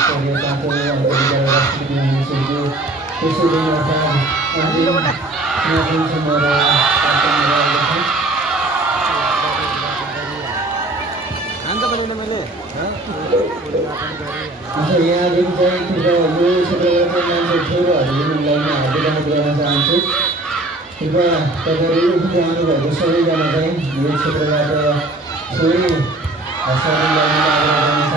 स्तरीय पाँचौँ अन्तर्विद्यालय राष्ट्रपति महासङ्घको त्यसै दिन अर्थात् अन्तिम समापन समारोह सम्पन्न भएको छ। यहाँदेखि चाहिँ कृपया यो क्षेत्रबाट चाहिँ मान्छे छोरोहरूले उनीहरूलाई हार्दिक अनुरोध गर्न चाहन्छु। कृपया तपाईँहरू उठिँदै आउनुभएको सबैजना चाहिँ यो क्षेत्रबाट छोरी शरण गर्ने आग्रह गर्नुहुन्छ।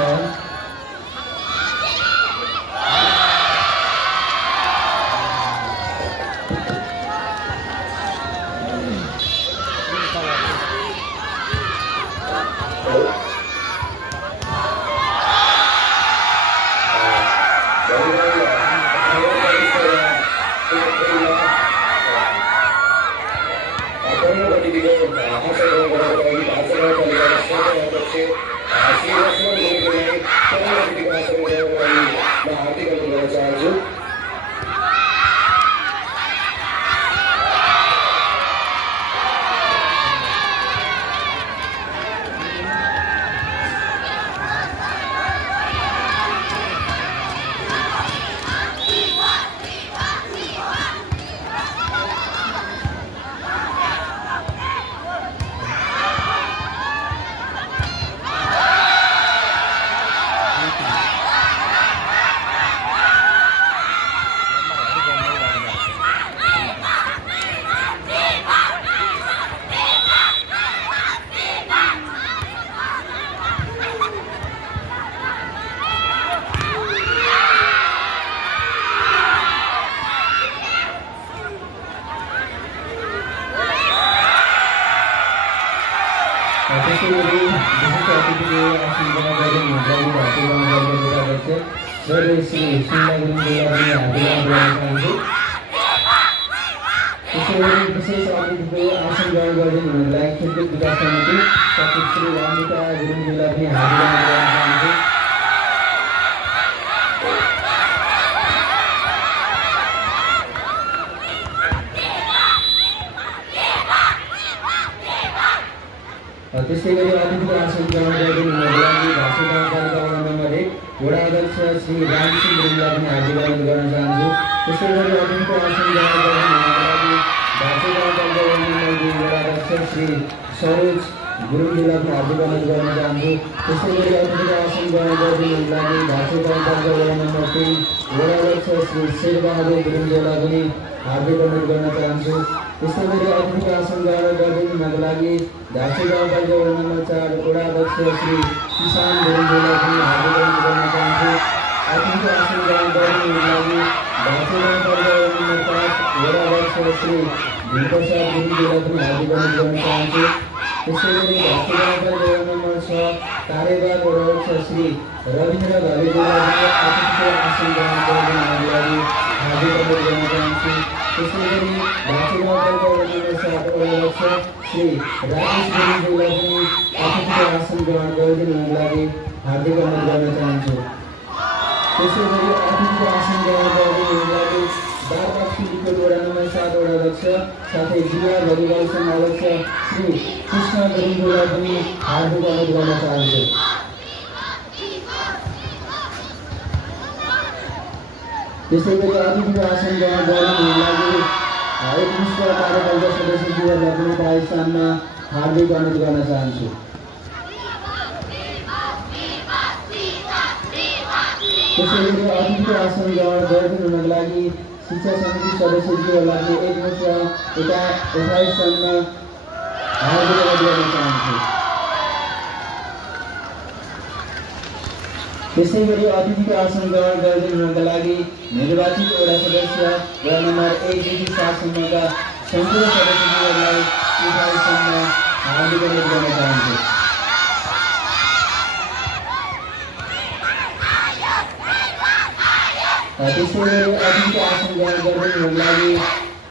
त्यसैगरी विशिष्ट अतिथिको आसन ग्रहण गर्दै हुनुहुन्छ श्री सुशीला गुरुङज्यूलाई पनि हार्दिक अनुरोध गर्न चाहन्छु। त्यसैगरी विशेष अतिथिको आसन ग्रहण गर्दै हुनुलाई खेलकुद विकास समिति सचिव श्री अमिता गुरुङज्यूलाई पनि हार्दिक अनुरोध गर्न चाहन्छु। त्यसैगरी अतिथिको आसन ग्रहण गर्दै हुनुको लागि भाषा गाउँपालिका वडा नम्बर 1 वडा अध्यक्ष श्री रामसिंह गुरुङलाई पनि हार्दिक अनुरोध गर्न चाहन्छु। त्यसैगरी अतिथिको आसन ग्रहण गर्दै हुनुको लागि भाषा गाउँपालिका वडा नम्बर 2 वडा अध्यक्ष श्री सरोज गुरुङज्यूलाई पनि हार्दिक अनुरोध गर्न चाहन्छु। त्यसैगरी अतिथिको आसन ग्रहण गर्दै हुनुको लागि भाषा गाउँपालिका वडा नम्बर 3 वडा अध्यक्ष श्री शेरबहादुर गुरुङज्यूलाई पनि हार्दिक अनुरोध गर्न चाहन्छु। त्यसैगरी अतिथिको आसन ग्रहण गर्दै हुनुको लागि झाँसी गाउँपालिका वडा नम्बर 4 वडा अध्यक्ष श्री किसान गुरुङज्यूलाई पनि हार्दिक अनुरोध गर्न चाहन्छु। अतिथिको आसन ग्रहण गर्दै हुनुको लागि झाँसी गाउँपालिका वडा नम्बर 5 वडा अध्यक्ष श्री भीमप्रसाद गुरुङज्यूलाई पनि हार्दिक अनुरोध गर्न चाहन्छु। त्यसैगरी झाँसी गाउँपालिका वडा नम्बर 6 कार्यवाद वडा अध्यक्ष श्री रविन्द्र घलेज्यूलाई पनि अतिथिको आसन ग्रहण गर्दै हुनुको लागि हार्दिक अनुरोध गर्न चाहन्छु। त्यसैगरी झाँसी गाउँपालिका वडा नम्बर 7 वडा अध्यक्ष श्री राजेश गुरुङज्यूलाई पनि अतिथिको आसन ग्रहण गरिदिनुको लागि हार्दिक अनुरोध गर्न चाहन्छु। त्यसैगरी अतिथिको आसन ग्रहण गरिदिनुको लागि बारबाग सिन्डिकेट वडा नम्बर 7 वडा अध्यक्ष साथै जिल्ला भलिबल सङ्घ अध्यक्ष श्री कृष्ण गुरुङज्यूलाई पनि हार्दिक अनुरोध गर्न चाहन्छु। त्यसैगरी अतिथिको आसन ग्रहण गरिदिनुको लागि एकमुष्ट कार्यपालिका सदस्यज्यूहरूलाई पनि पाकिस्तानमा हार्दिक अनुरोध गर्न चाहन्छु। त्यसैगरी अतिथिको आसन ग्रहण गरिदिनुको लागि शिक्षा समिति सदस्यज्यूहरूलाई पनि एकमुष्ट यथास्थानमा हार्दिक अनुरोध गर्न चाहन्छु। त्यसैगरी अतिथिको आसन ग्रहण गरिदिनुको लागि निर्वाचित वडा सदस्य वडा नम्बर 1 देखि 7 सम्मका सम्पूर्ण सदस्यज्यूहरूलाई यथास्थानमा हार्दिक अनुरोध गर्न चाहन्छु। त्यसैगरी अतिथिको आसन ग्रहण गरिदिनुको लागि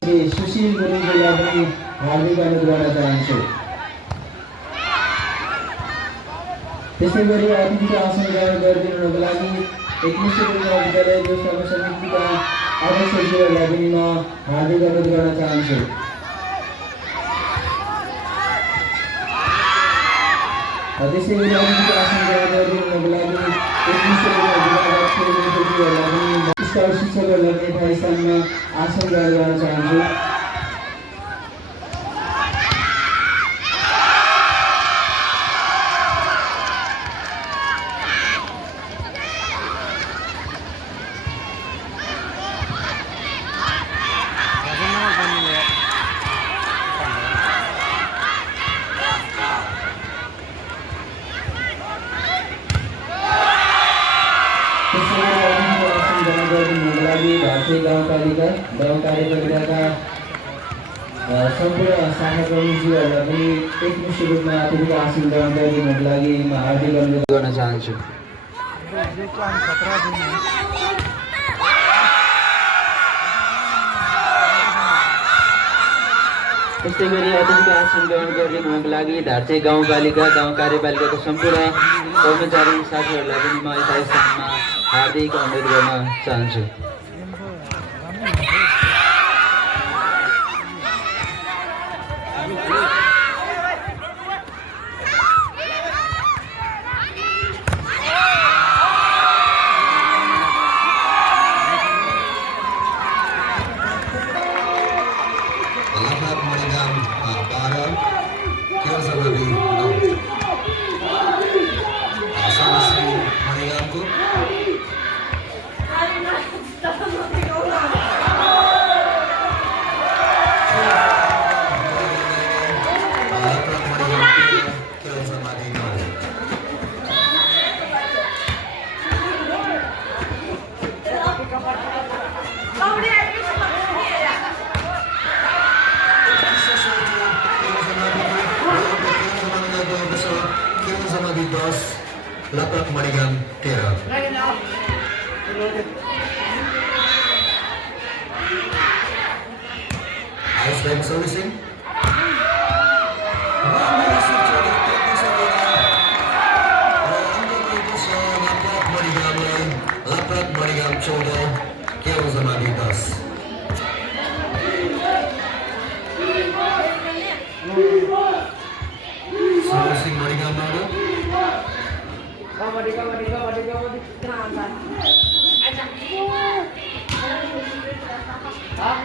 श्री सुशील गुरुङज्यूलाई पनि हार्दिक अनुरोध गर्न चाहन्छु। त्यसैगरी अतिथिको आसन ग्रहण गरिदिनुको लागि एकमुष्ट विद्यालय व्यवस्थापन समितिका अध्यक्षज्यूहरूलाई पनि म हार्दिक अनुरोध गर्न चाहन्छु। त्यसैगरी अतिथिको आसन ग्रहण गरिदिनुको लागि एकमुष्ट जिल्ला अध्यक्ष पुरस्कार शिक्षकहरूलाई पनि यथा स्थानमा आसन ग्रहण गर्न चाहन्छु। भारतीय गाउँ कार्यपालिकाका सम्पूर्ण शाखा प्रमुखज्यूहरूलाई पनि एकमुष्ट रूपमा अतिथिको आसन ग्रहण गरिदिनुको लागि म हार्दिक अनुरोध गर्न चाहन्छु। त्यस्तै गरी अतिथिको आसन ग्रहण गरिदिनुको लागि धार्चे गाउँपालिका गाउँ कार्यपालिकाको सम्पूर्ण कर्मचारी साथीहरूलाई पनि म यथा स्थानमा हार्दिक अनुरोध गर्न चाहन्छु। Lapak Marigan Tera. Ice bank servicing. Lapak Marigan Chodo, Kero Zamaditas. Servicing Marigan Nado. Kamadi. Kenapa? Ajak. Hah?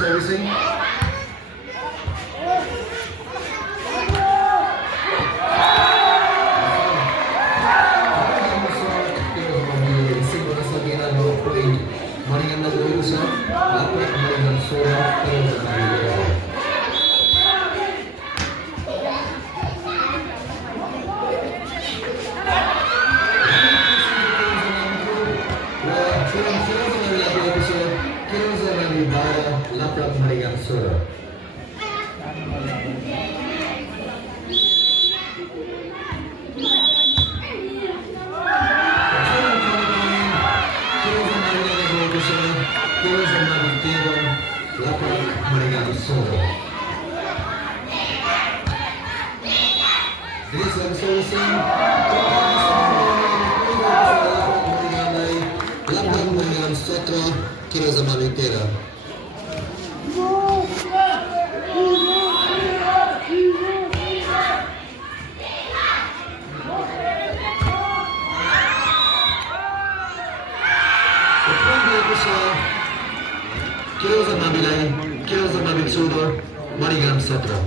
Servicing. Laprak Marigan Sura. This one servicing. Laprak Marigan Sotra, Kira Zamani Tera. Kira Zamani Sudor, Marigan Sotra.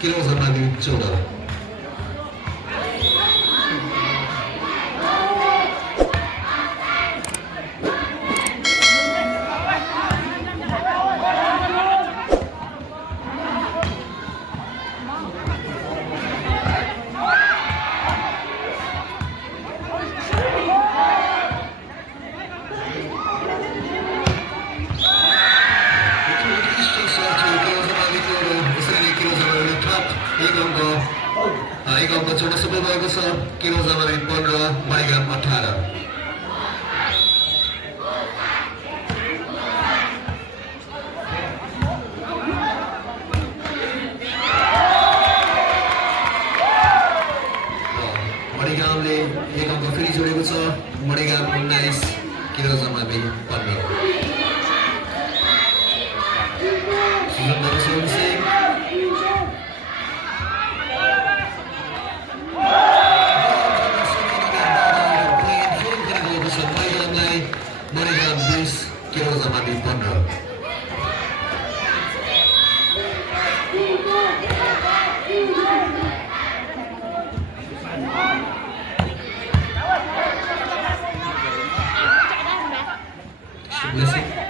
Kira Zamani Sudor. एक अङ्क जोड्न सफल भएको छ केरो जमावी 15 मणिग्राम 18 मणिग्रामले एक अङ्क फेरि जोडेको छ मणिग्राम 19 केरो जमावी 15 मणिग्राम 20 केरो जमावी 15 Blessing.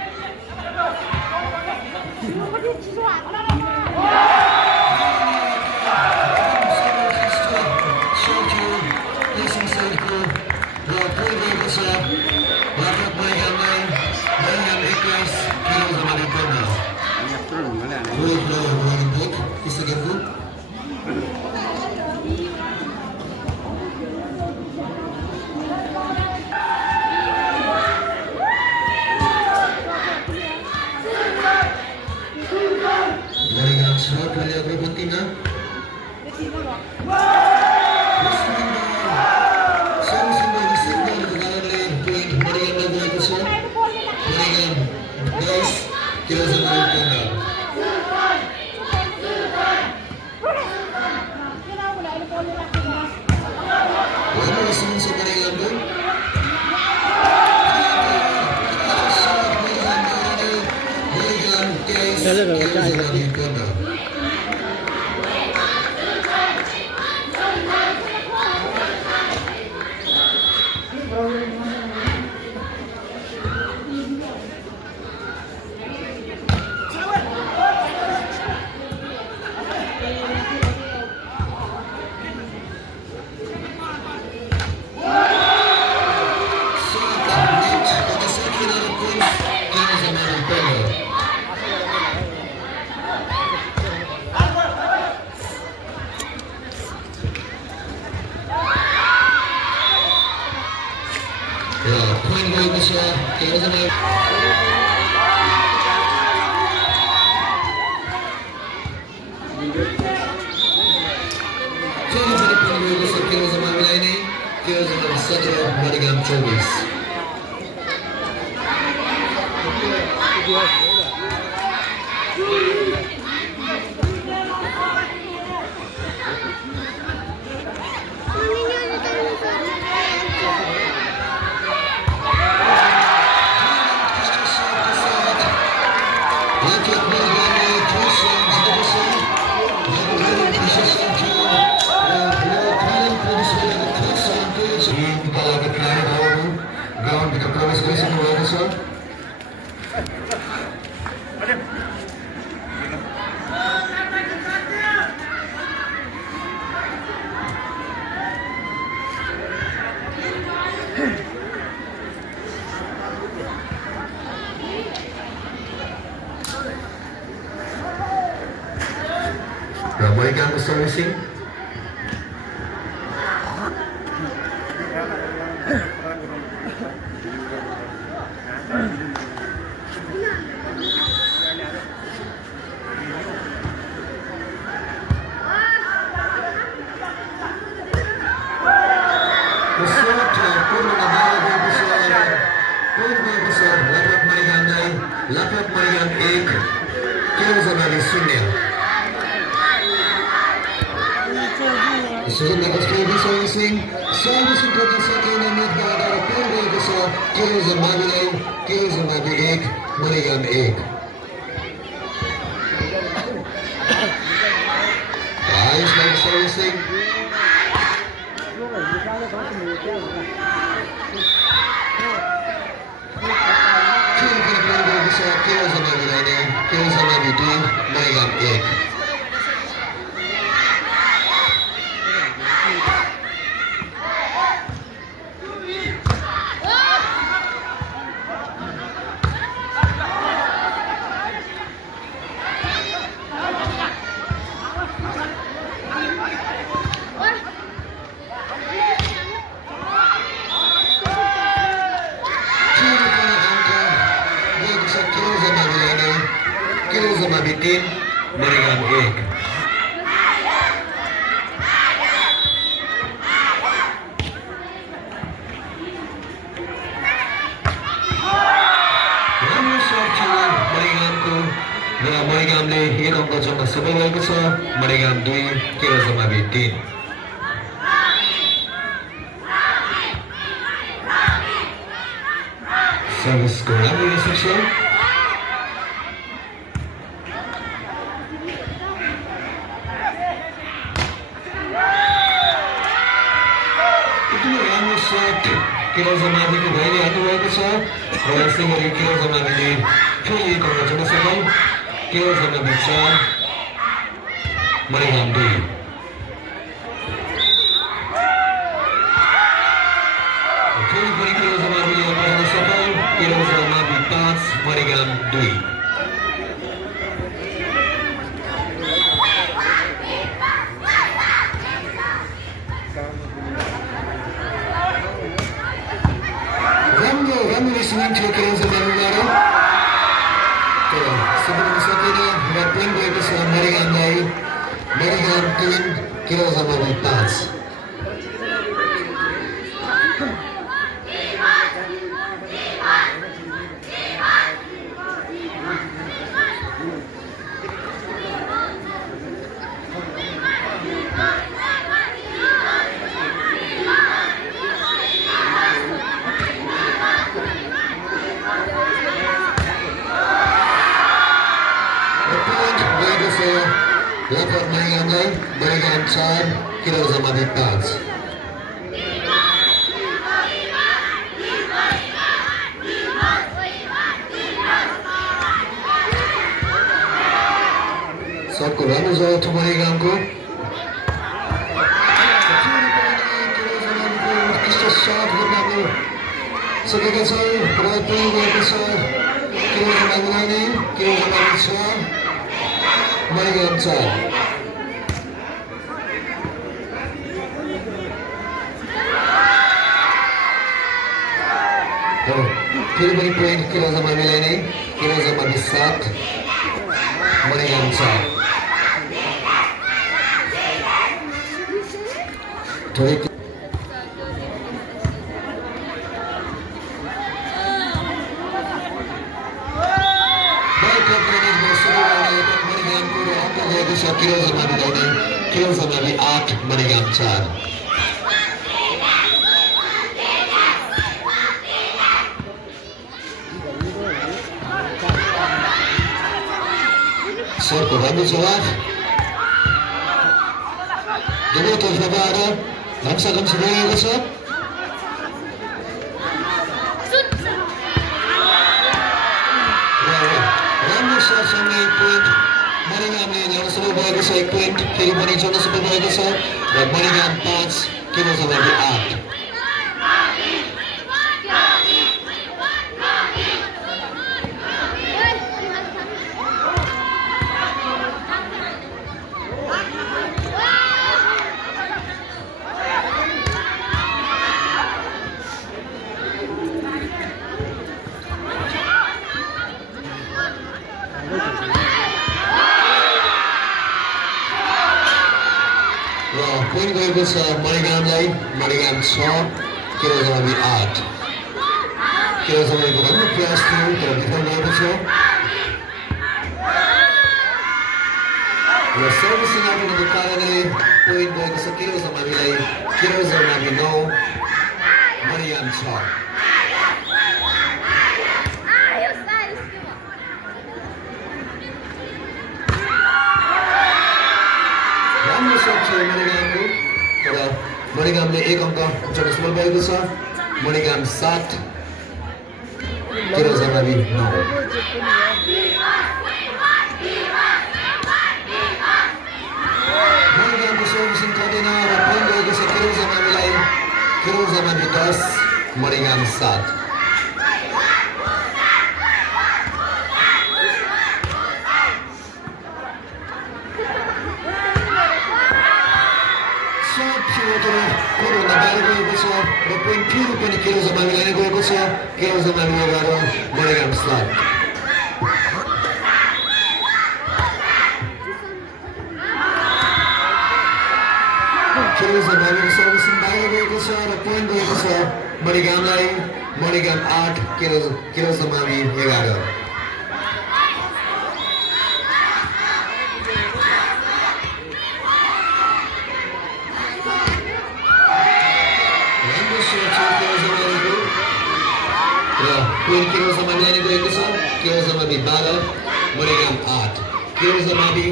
Mणिग्राम servicing. Laptop Mणिग्राम 1 केरो जमावी 0 Sudah dapat sekali servicing pada second minit pada pendek besar kilo zamabi 1 Mणिग्राम 1 Nice like servicing kilo zamabi 2 Mणिग्राम 1 What? Zamabi 3, Manigam 1. राम्रो सर्ट छ मणिगामको र मणिगामले 1 अङ्क जोड्न सफल भएको छ। मणिगाम 2, केवल जमाबी 3। सर्भिसको राम्रो रिसेप्सन एकदमै राम्रो सर्ट केवल जमाबीको भाइले हाल्नुभएको छ र यसै गरी केवल जमाबीले फेरि 1 अङ्क जोड्न सफल। केवल जमाबी 4, मणिगाम 2। फेरि पनि केवल जमाबीले पठाउन सफल। केवल जमाबी 5, मणिगाम 2। राम्रो रिसिभिङ थियो केवल जमाबीबाट तर सकिन सकेन र पोइन्ट गएको छ मणिगामलाई। मणिगाम 3, केवल जमाबी 5। Lapor Mणिगामलाई मणिगाम 4, केवल जमाबी 5। सबको राम्रो जवाब थियो मणिगामको। उत्कृष्ट सर्ट गर्न सकेका छन् र पुरा गएको छ केवल जमाबीलाई नै। केवल जमाबी 6, मणिगाम 4। फेरि पनि पोइन्ट केवल जमाबीलाई नै। केवल जमाबी 7, मणिगाम 4। केवल जमाबीलाई नै। केवल जमाबी 8, मणिगाम 4। सर्टको राम्रो जवाब दुवैतर्फबाट घम्सा भइरहेको छ। राम्रो सर्टसँगै पोइन्ट मणिगामले ल्याउन सफल भएको छ। 1 पोइन्ट फेरि पनि जोड्न सफल भएको छ र मणिगाम 5, केवल जमाबी 8। पोइन्ट गएको छ मणिगामलाई। मणिगाम 6, केवल जमाबी 8। केवल जमाबीको राम्रो प्रयास थियो तर विफल भएको छ र सर्भिसिङ आउनुको कारणले पोइन्ट गएको छ केवल जमाबीलाई। केवल जमाबी 9, मणिगाम 6। राम्रो सर्ट थियो मणिगामको तर मणिगामले 1 अङ्क जोड्न सफल भएको छ। मणिगाम 7, केवल जमाबी 9। मणिगामको सर्भिसिङ गर्दैन र पोइन्ट गएको छ केवल जमाबीलाई। केवल जमाबी 10, मणिगाम 7। कोरोना बाहिर गएको छ र पोइन्ट फेरि पनि केवल जमाबीलाई नै गएको छ। केवल जमाबी 11, मणिगाम 7। बाहिर गएको छ र पोइन्ट गएको छ मणिगामलाई। मणिगाम 8 किरोजमावी 11। किरोजमावीलाई गएको छ। किरोजमावी 12 मणिगाम 8। किरोजमावी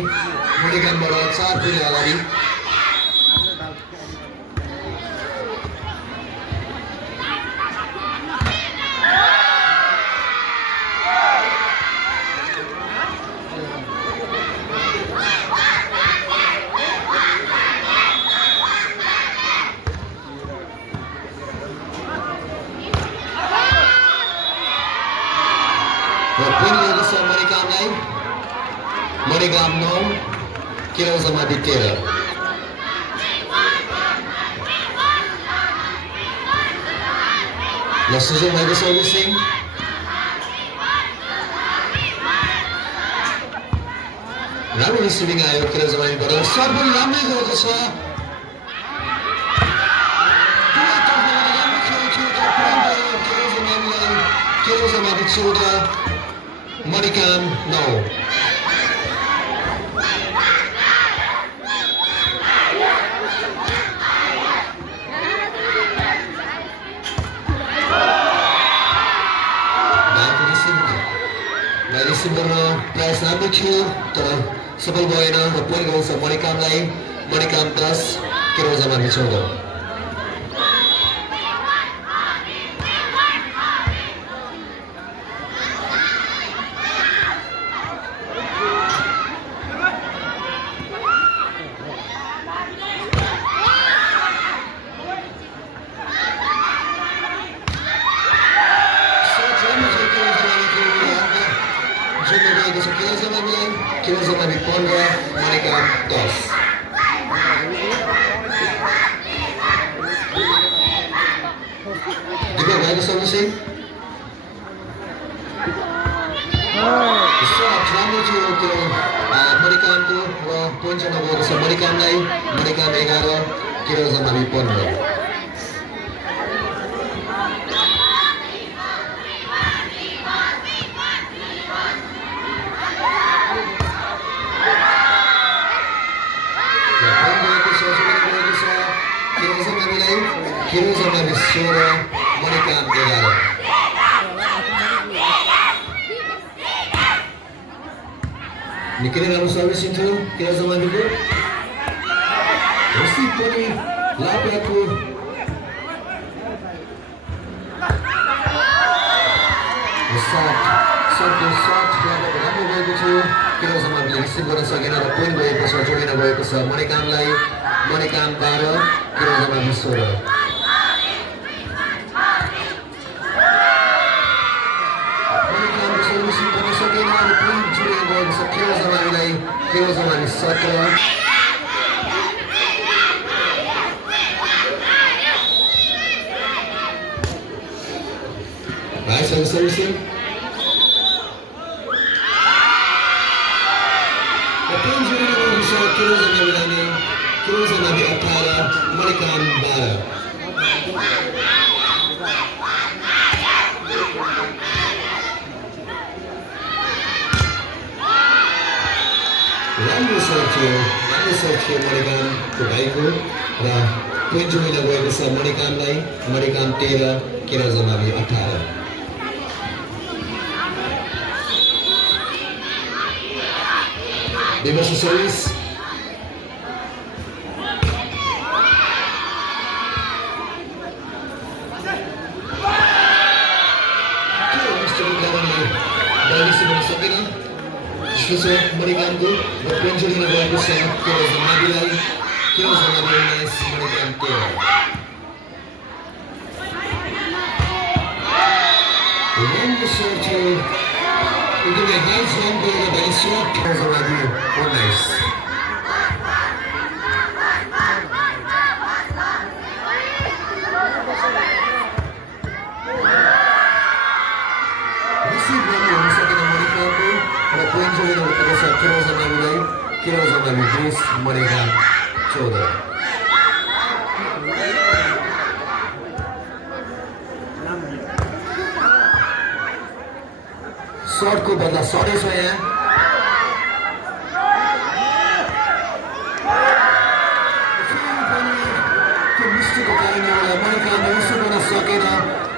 मणिगामबाट 4 पुगे अगाडि। मणिगाम 9 किरोजमावी 13। सुजन भएको सर्भिसिङ राम्रो रिसिभिङ आयो किरोजमावीबाट। सर्भ पनि राम्रै गएको छ। किरोजमावी 14 मणिगाम 9। प्रयास राम्रो थियो तर सफल भएन र पोइन्ट गएको छ मणिगामलाई। मणिगाम 10 किरोजमावी 14। किरोजमावी 15 मणिगाम 10। दिपक भएको सर्भिसिङ राम्रो थियो त्यो मणिगामको र पोइन्ट गर्न गएको छ मणिगामलाई। मणिगाम 11 किरोजमावी 15। किरोजमावी 16 मणिगाम 11। निकै राम्रो सर्भिसिङ थियो किरोजमावीको। रिसिभ पनि लाभको राम्रो गएको थियो। किरोजमावीले रिसिभ गर्न सकेन र पोइन्ट गएको छ जोडिन गएको छ मणिगामलाई। मणिगाम 12 किरोजमावी 16। किरोजमावी 17 भाइस सर्भिसिङ किरोजमावी 18 मणिगाम 12। राम्रो सर्भ थियो मणिगामको भाइको र पोइन्ट जोडिन गएको छ मणिगामलाई। मणिगाम 13 किरोजमावी 18। विमर्श सर्भिस मणिगामको र पोइन्ट जोडिन गएको छ किरोजमावीलाई। किरोजमावी 19 मणिगाम 13। राम्रो सर्भ थियो एकदमै हाई जम्प गरेर भाइ सर्भ किरोजमावी 19। रिसिभ गर्नु हुन सकेन मणिगामको र पोइन्ट जोडिन गएको छ किरोजमावीलाई। किरोजमावी 20 मणिगाम 14। सर्टको बदला सर्टै छ यहाँ त्यो मिस्टेकको कारणले गर्दा मणिकामले उसो गर्न सकेन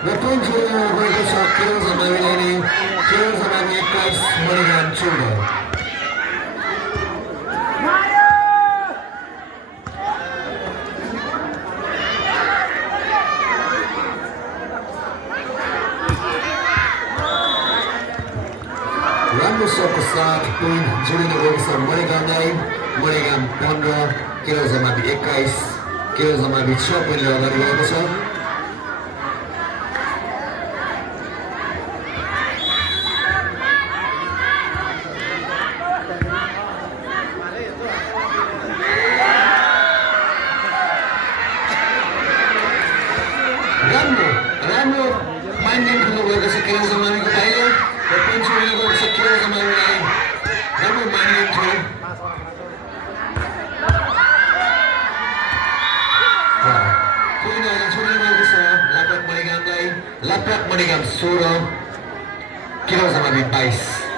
र पोइन्ट जोड्न गएको छ खेल जमावीलाई नै खेल जमावी 21 मणिकाम 14 राम्रो सर्टको साथ पोइन्ट जोडिन गएको छ मणिकामलाई मणिकाम 15 खेल जमावी 21 खेल जमावी 6 पोइन्टले अगाडि गएको छ राम्रो माइन्ड गेम खेल्नु गएको छ खेल जमावीको भाइले र पोइन्ट जोडिन गएको छ खेल जमावीलाई राम्रो माइन्ड गेम थियो पोइन्ट अहिले जोडिन गएको छ लापक मणिकामलाई लापक मणिकाम 16 खेल जमावी 22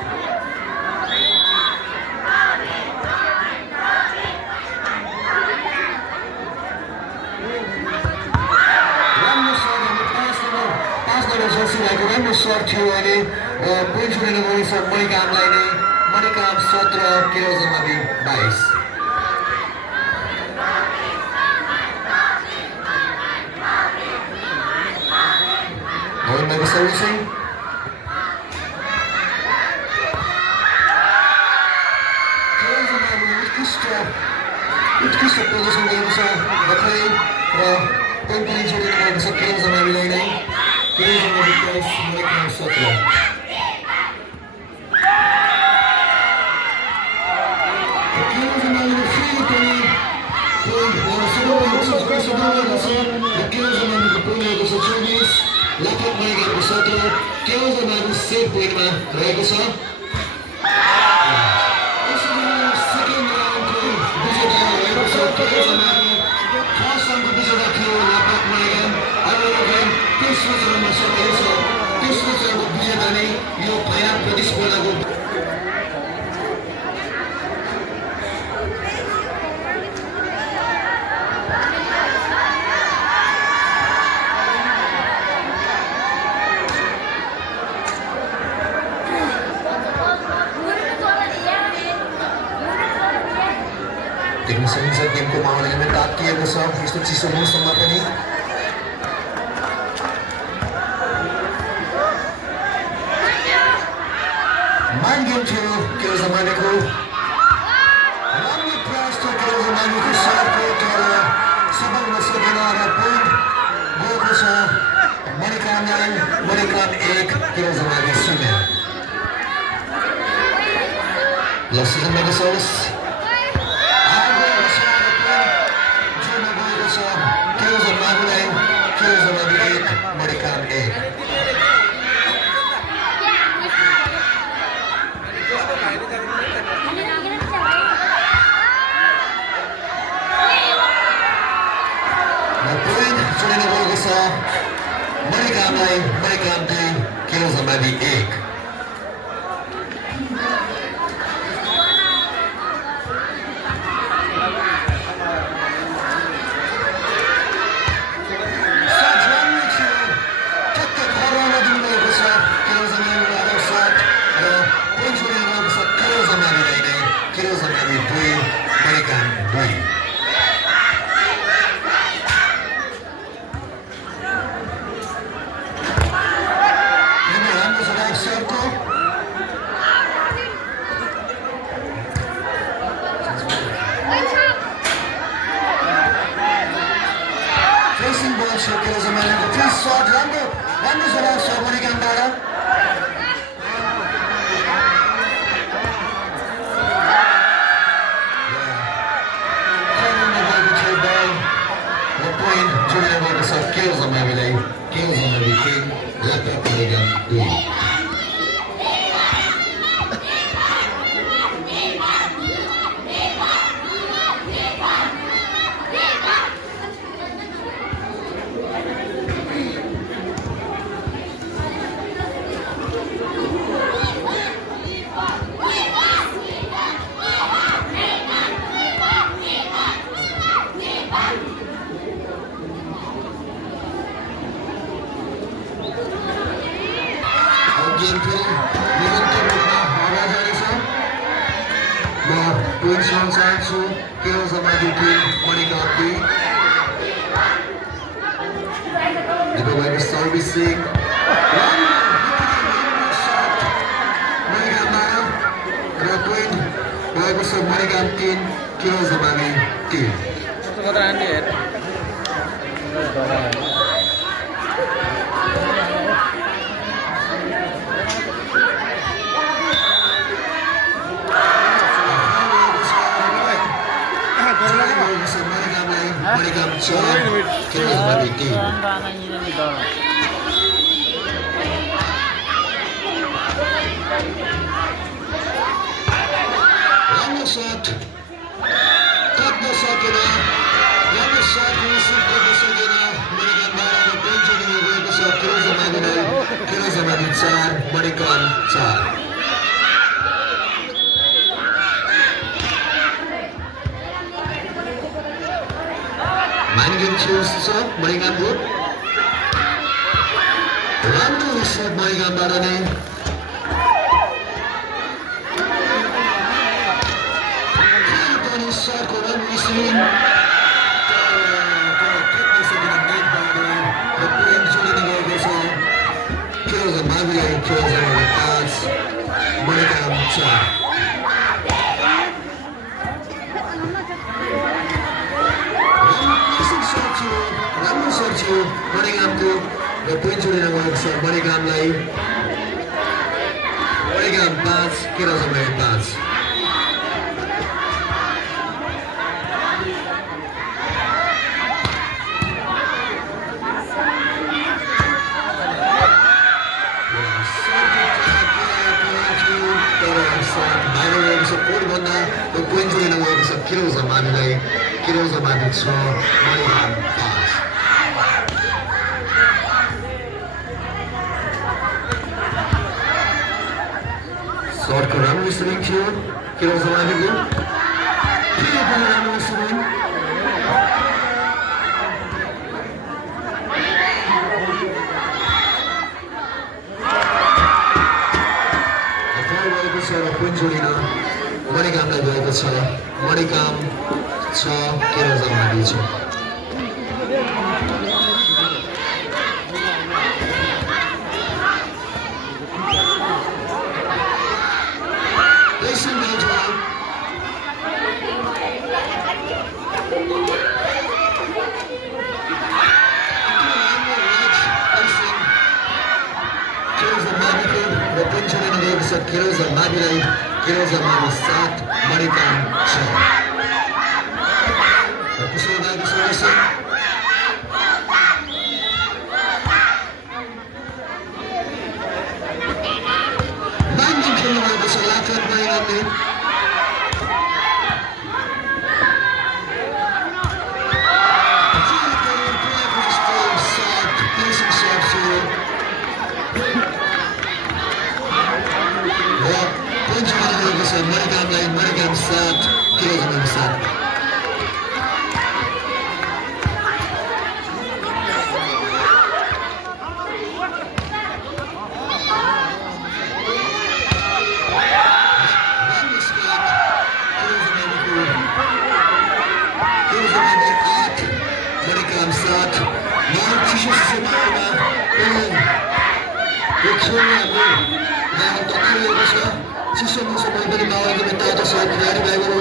राम्रो सर्ट थियो अहिले पोइन्ट जोडिन गएको छ मणिकामलाई नै मणिकाम 17 खेल जमावी 22 Going servicing. उत्कृष्ट प्रदर्शन गरेको छ भर्खरै र पोइन्ट पनि जोडिन गएको छ खेल जमावीलाई नै खेल जमावी 22 मणिकाम 17 खेल जमावीले फेरि पनि लापक मणिकामको 17 खेल जमावी सेट पोइन्टमा रहेको छ सेकेन्ड राउन्डको विजेता रहेको छ खेल जमावी फर्स्ट राउन्डको विजेता थियो लापक मणिकाम अब तेस्रो चरणमा सकिएको छ तेस्रो चरणको विजेता नै यो फाइनल प्रतिस्पर्धाको देख्न सकिन्छ गेमको माहौल एकदमै तातिएको छ यस्तो चिसो मौसममा पनि माइन्ड गेम थियो खेल जमावीको राम्रो प्रयास थियो खेल जमावीको सर्टको तर सफल हुन सकेन र पोइन्ट गएको छ मणिकामलाई मणिकाम 1 खेल जमावी 0 ल सिजनमा सर्भिस खेल जमावीलाई खेल जमावी 1 मणिकाम 1 पोइन्ट जोडिन गएको छ मणिकामलाई मणिकाम 2 खेल जमावी 1 points on चाहन्छु केवल समाधि टिम मणिकान्ति दिनुभएको सर्भिसिङ र पोइन्ट भएको छ मणिकान्त टिम केवल समाधि टिम Mणिकान्त छ केवल समाधि टिम राम्रो सट काट्न सकेन राम्रो सट रिसिभ गर्न सकेन मणिकान्तबाट पोइन्ट जोडिनु गएको छ केवल समाधि 4 मणिकान्त 4 Mind game choose छ मणिकान्तको राम्रो रिसिभ मणिकान्तबाट नै सरको रन रिसिभ पोइन्ट जोडिनु गएको छ केवल समाधिलाई केवल समाधि 5 मणिकान्त 4 राम्रो सर्च हो मणिकान्तको र पोइन्ट जोडेर गएको छ मणिकान्तलाई मणिकान्त 5 केवल समाधि 5 पोइन्ट जोडेर गएको छ केवल समाधिलाई केवल समाधि 6 मणिकान्त 5 सर्टको राम्रो स्विङ थियो केवल समाधिको फेरि पनि राम्रो स्विङ गएको छ र पोइन्ट जोडिन मणिकान्तलाई गएको छ मणिकान्त 6 केवल समाधि 6 केवल समाधिलाई केवल समाधि 7 मणिकान्त 6 कुशल दाइको सर्भिसिङ बाइन्डिङ खेल्नु भएको छ लाफाट मणिकान्तले मणिकान्तलाई मणिकान्त 7 केवल समाधि 7 मणिकान्त 7 चिसो माटोमा यो खेल्नेहरूले तकिएको छ चिसो मौसममा पनि माओवादीको तातो साथ खेलाडी भाइहरू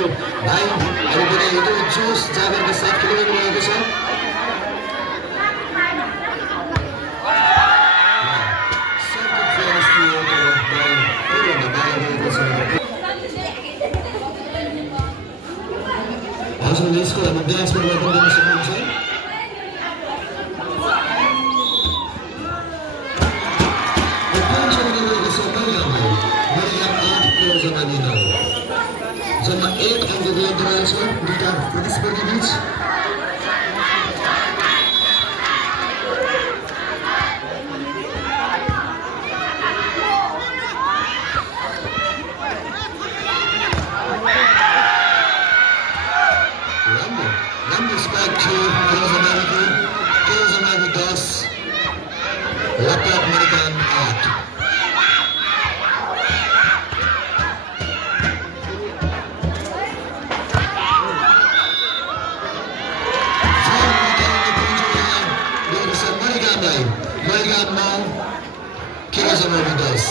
पनि एकदमै जोस जागरका साथ खेलिरहनु भएको छ हजुरले यसको हामी ड्यान्स परिवर्तन गर्न सक्नुहुन्छ जम्मा 1 अङ्कको अन्तराल छ दुईटा प्रतिस्पर्धी बीच राम्रो स्पाइक थियो केवल समाधि 10 लपट मणिकान्त 8 राम्रो Kilos Amabidas.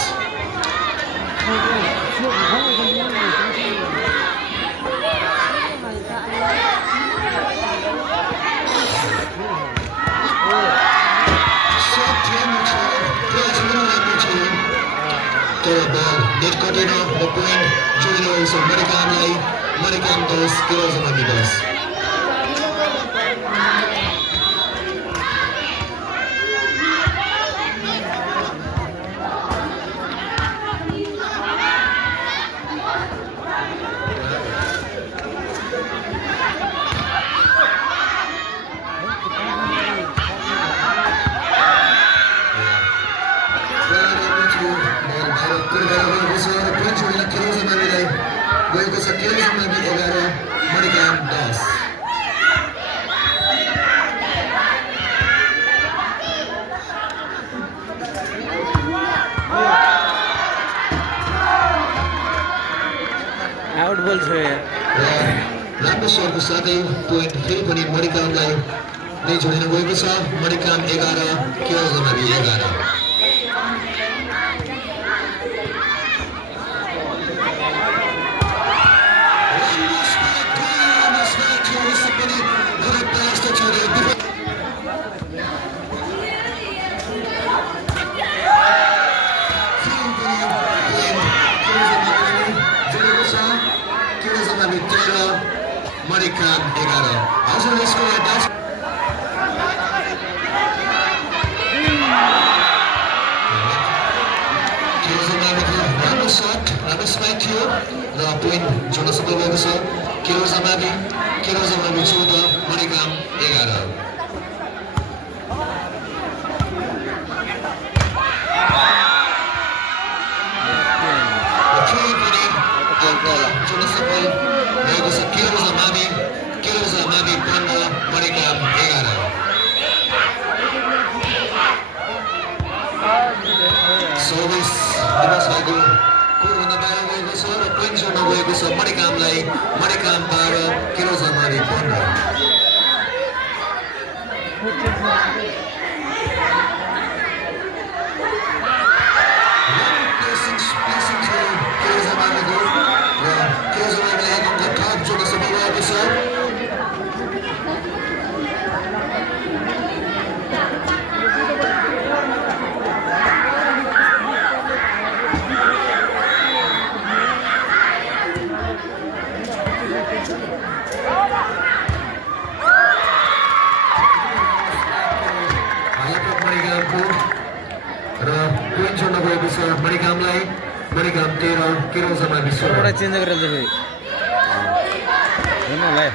Net Cotino, the point, Juniors of Marican Dos, Kilos Amabidas. Out ball छ राम्रो सर्को साथै पोइन्ट फेरि पनि मणिकामलाई नै जोडिन गएको छ। मणिकाम 11 किलोज अमाबी 11। Marikan 11. Also let's go at that. राम्रो शट, राम्रो स्पाइक थियो र पोइन्ट जोड्न सफल भएको छ। किलोज अमाबी 14, मणिकाम 11। जोड्न सफल भएको छ। किलोज अमाबी 15, मणिकाम 11। सर्भिस दिवस भएको कोरभन्दा बाहिर गएको छ र पोइन्ट जोड्न गएको छ मणिकामलाई। मणिकाम 12, किलोज अमाबी 15। मणिकाम 13, किलोज अमाबी 16। एउटा चेन्ज गरेर फेरि हेर्नु होला है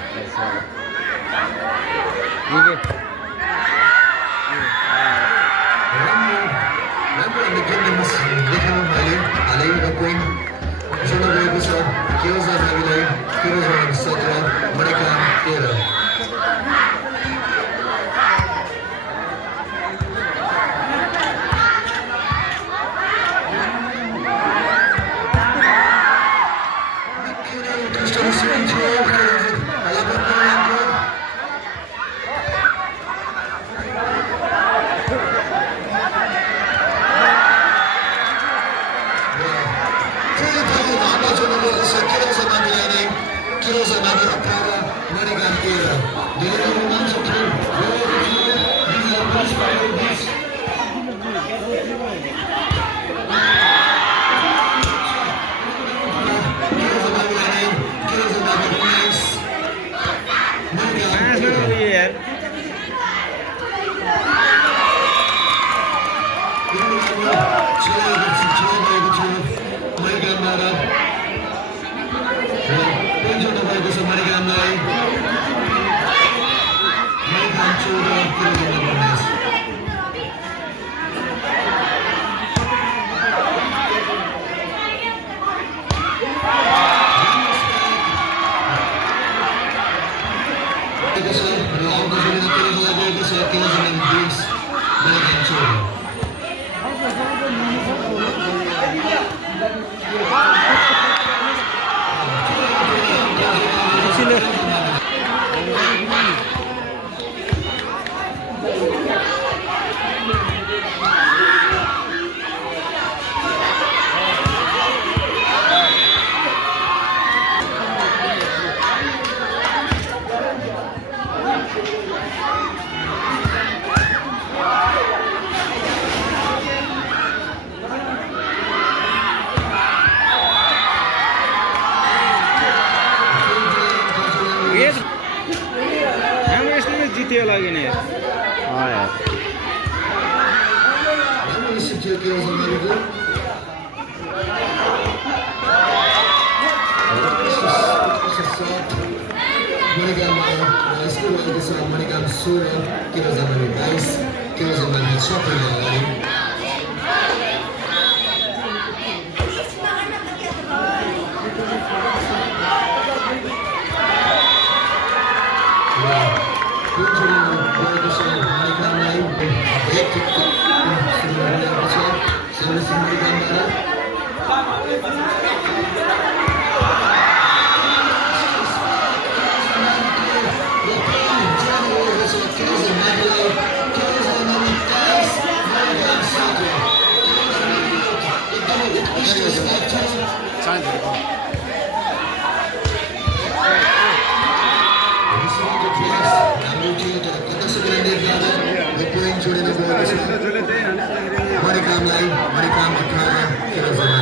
राम्रो गेममा देखाउनु मैले हालै र पोइन्ट जोड्न गएको छ। किलोज अमाबीलाई 17, मणिकाम 13। Kilos Amabi 18, Mणिकाम 13। धेरै रोमाञ्चक खेल मणिकामलाई kira Zamaniku. Manigam school itu sama Manigam Surya kira Zamani Bais kira Zamani Chopper lagi. Marikam 18 kira Zamani